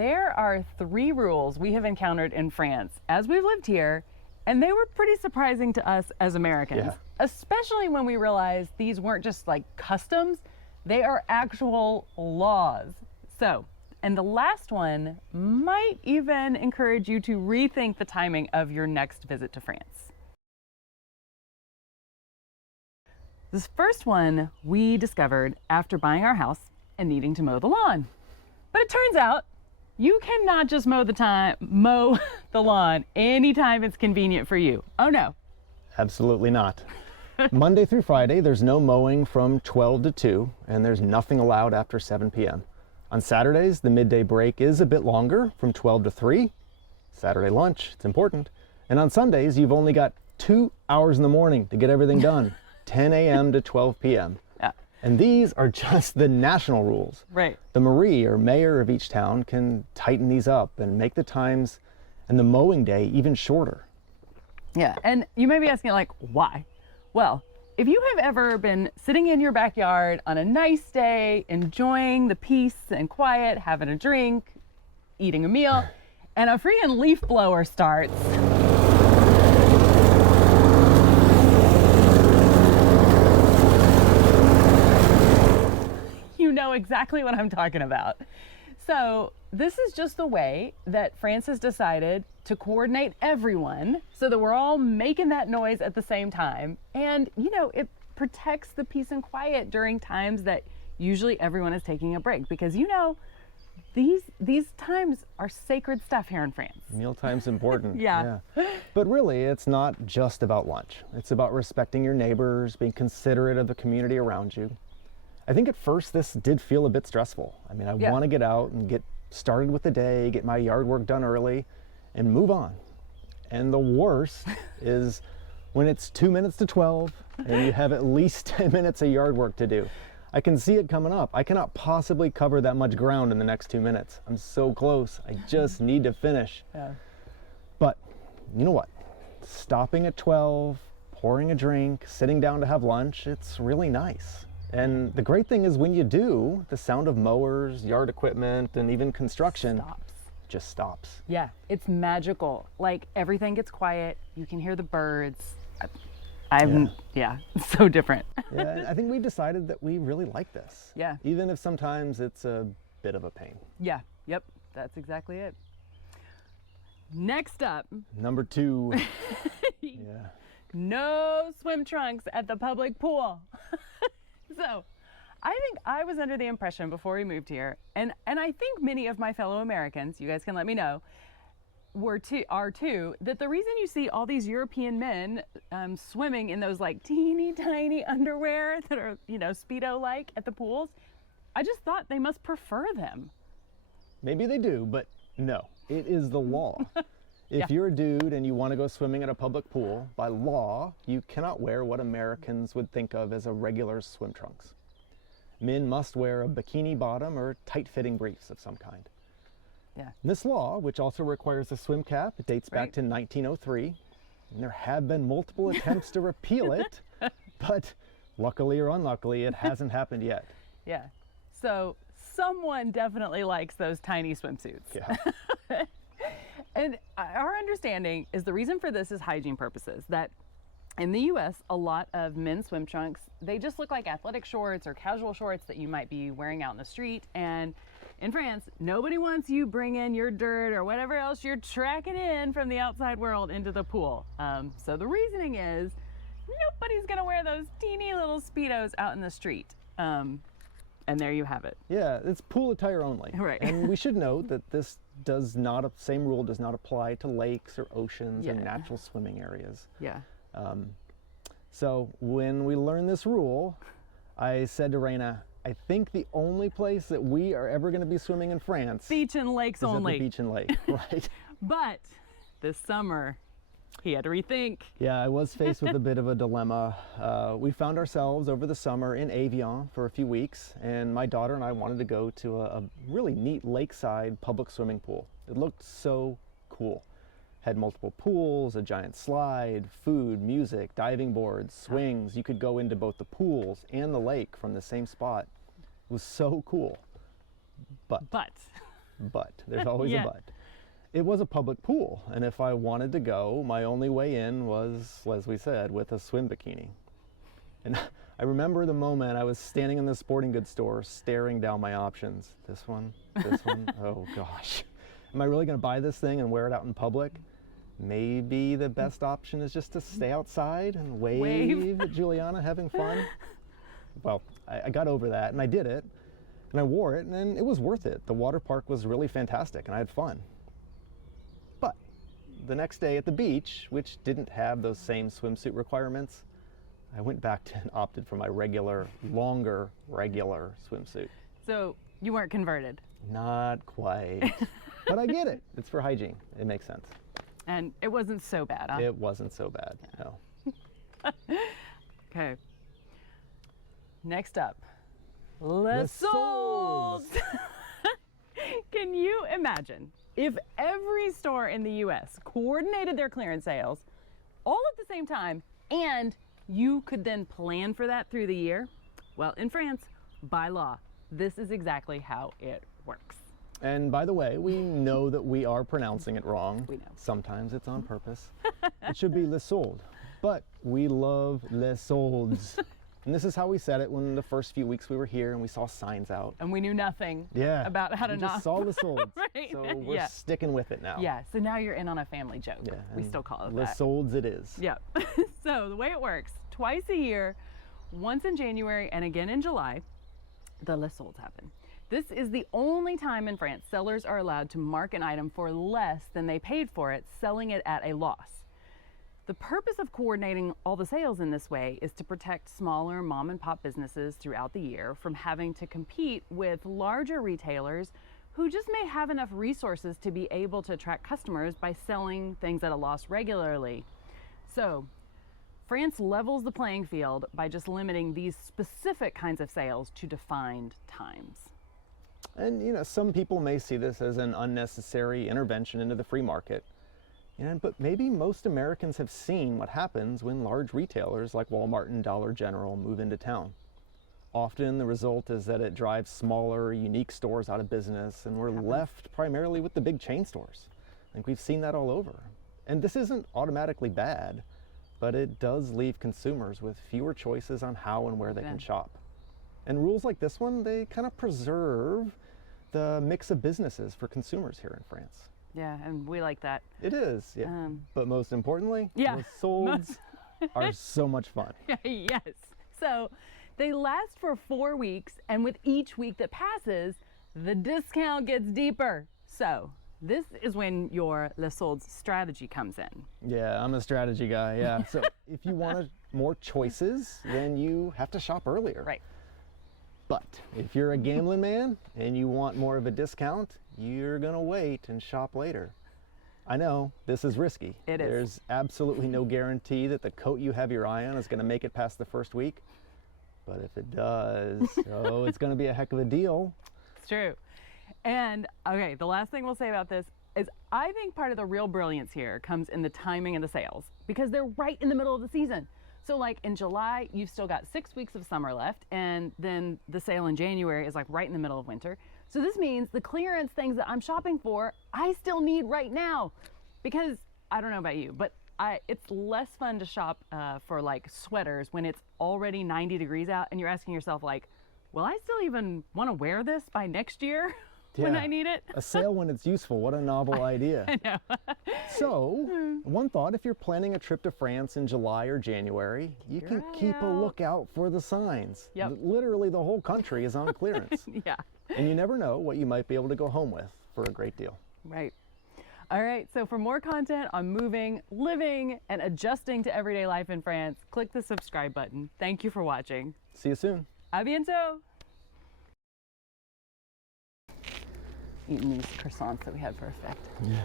there are 3 rules we have encountered in France as we've lived here, and they were pretty surprising to us as Americans, especially when we realized these weren't just like customs, they are actual laws. So, and the last one might even encourage you to rethink the timing of your next visit to France. This first one we discovered after buying our house and needing to mow the lawn. But it turns out you cannot just mow the lawn anytime it's convenient for you. Oh no. Absolutely not. Monday through Friday, there's no mowing from 12 to 2, and there's nothing allowed after 7 p.m. On Saturdays, the midday break is a bit longer, from 12 to 3. Saturday lunch, it's important. And on Sundays, you've only got 2 hours in the morning to get everything done, 10 a.m. to 12 p.m. Yeah. And these are just the national rules. Right. The Marie, or mayor of each town, can tighten these up and make the times and the mowing day even shorter. Yeah, and you may be asking, like, why? Well, if you have ever been sitting in your backyard on a nice day, enjoying the peace and quiet, having a drink, eating a meal, and a freaking leaf blower starts, you know exactly what I'm talking about. So this is just the way that France has decided to coordinate everyone so that we're all making that noise at the same time. And, you know, it protects the peace and quiet during times that usually everyone is taking a break, because, you know, these times are sacred stuff here in France. Mealtime's important. Yeah. But really, it's not just about lunch. It's about respecting your neighbors, being considerate of the community around you. I think at first this did feel a bit stressful. I mean, I want to get out and get started with the day, get my yard work done early, and move on. And the worst is when it's 2 minutes to 12 and you have at least 10 minutes of yard work to do. I can see it coming up. I cannot possibly cover that much ground in the next 2 minutes. I'm so close. I just need to finish. Yeah. But you know what? Stopping at 12, pouring a drink, sitting down to have lunch, it's really nice. And the great thing is when you do, the sound of mowers, yard equipment, and even construction just stops. Yeah, it's magical. Like, everything gets quiet. You can hear the birds. It's so different. Yeah, I think we decided that we really like this. Yeah. Even if sometimes it's a bit of a pain. Yeah, yep, that's exactly it. Next up. Number 2. Yeah. No swim trunks at the public pool. So, I think I was under the impression before we moved here, and I think many of my fellow Americans, you guys can let me know, are too, that the reason you see all these European men swimming in those like teeny tiny underwear that are, you know, Speedo-like at the pools, I just thought they must prefer them. Maybe they do, but no, it is the law. If you're a dude and you want to go swimming at a public pool, by law, you cannot wear what Americans would think of as a regular swim trunks. Men must wear a bikini bottom or tight-fitting briefs of some kind. Yeah. This law, which also requires a swim cap, it dates back to 1903, and there have been multiple attempts to repeal it, but luckily or unluckily, it hasn't happened yet. Yeah. So someone definitely likes those tiny swimsuits. Yeah. And our understanding is the reason for this is hygiene purposes, that in the US, a lot of men's swim trunks, they just look like athletic shorts or casual shorts that you might be wearing out in the street. And in France, nobody wants you bringing your dirt or whatever else you're tracking in from the outside world into the pool. So the reasoning is nobody's gonna wear those teeny little Speedos out in the street. And there you have it. Yeah, it's pool attire only. Right. And we should note that this same rule does not apply to lakes or oceans or natural swimming areas. Yeah. So when we learned this rule, I said to Raina, I think the only place that we are ever going to be swimming in France beach and lakes is only. at the beach and lake, right? But this summer, he had to rethink. Yeah, I was faced with a bit of a dilemma. We found ourselves over the summer in Avion for a few weeks, and my daughter and I wanted to go to a really neat lakeside public swimming pool. It looked so cool. Had multiple pools, a giant slide, food, music, diving boards, swings. You could go into both the pools and the lake from the same spot. It was so cool. But but. There's always Yeah. a but. It was a public pool, and if I wanted to go, my only way in was, as we said, with a swim bikini. And I remember the moment I was standing in the sporting goods store staring down my options. This one, oh gosh. Am I really gonna buy this thing and wear it out in public? Maybe the best option is just to stay outside and wave at Juliana having fun. Well, I got over that and I did it and I wore it and it was worth it. The water park was really fantastic and I had fun. But the next day at the beach, which didn't have those same swimsuit requirements, I went back to and opted for my longer regular swimsuit. So you weren't converted. Not quite, but I get it. It's for hygiene. It makes sense. And it wasn't so bad, huh? It wasn't so bad, no. Okay. Next up, Les Solds. Can you imagine if every store in the US coordinated their clearance sales all at the same time and you could then plan for that through the year? Well, in France, by law, this is exactly how it works. And by the way, we know that we are pronouncing it wrong. We know. Sometimes it's on purpose. It should be Les Soldes, but we love Les Soldes. And this is how we said it when the first few weeks we were here and we saw signs out. And we knew nothing about how to we not. just saw Les Soldes. Right. So we're sticking with it now. Yeah, so now you're in on a family joke. Yeah, we still call it Les that. Soldes it is. Yep. So the way it works, twice a year, once in January and again in July, the Les Soldes happen. This is the only time in France sellers are allowed to mark an item for less than they paid for it, selling it at a loss. The purpose of coordinating all the sales in this way is to protect smaller mom and pop businesses throughout the year from having to compete with larger retailers who just may have enough resources to be able to attract customers by selling things at a loss regularly. So France levels the playing field by just limiting these specific kinds of sales to defined times. And you know, some people may see this as an unnecessary intervention into the free market. But maybe most Americans have seen what happens when large retailers like Walmart and Dollar General move into town. Often the result is that it drives smaller, unique stores out of business, and we're left primarily with the big chain stores. I think we've seen that all over. And this isn't automatically bad, but it does leave consumers with fewer choices on how and where they can shop. And rules like this one, they kind of preserve the mix of businesses for consumers here in France. Yeah, and we like that. It is, yeah. But most importantly, yeah, the Solds are so much fun. Yes. So they last for 4 weeks, and with each week that passes, the discount gets deeper. So this is when your Les Solds strategy comes in. Yeah, I'm a strategy guy, yeah. So if you want more choices, then you have to shop earlier. Right. But if you're a gambling man and you want more of a discount, you're gonna wait and shop later. I know, this is risky. It is. There's absolutely no guarantee that the coat you have your eye on is gonna make it past the first week. But if it does, oh, it's gonna be a heck of a deal. It's true. And okay, the last thing we'll say about this is I think part of the real brilliance here comes in the timing of the sales, because they're right in the middle of the season. So like in July, you've still got 6 weeks of summer left, and then the sale in January is like right in the middle of winter. So this means the clearance things that I'm shopping for, I still need right now. Because I don't know about you, but it's less fun to shop for like sweaters when it's already 90 degrees out and you're asking yourself like, will I still even want to wear this by next year? When I need it. A sale when it's useful. What a novel idea. I know. So, one thought, if you're planning a trip to France in July or January, you can keep a lookout for the signs. Yep. Literally the whole country is on clearance. Yeah. And you never know what you might be able to go home with for a great deal. Right. All right, so for more content on moving, living, and adjusting to everyday life in France, click the subscribe button. Thank you for watching. See you soon. A bientôt. Eating these croissants that we had for effect. Yeah.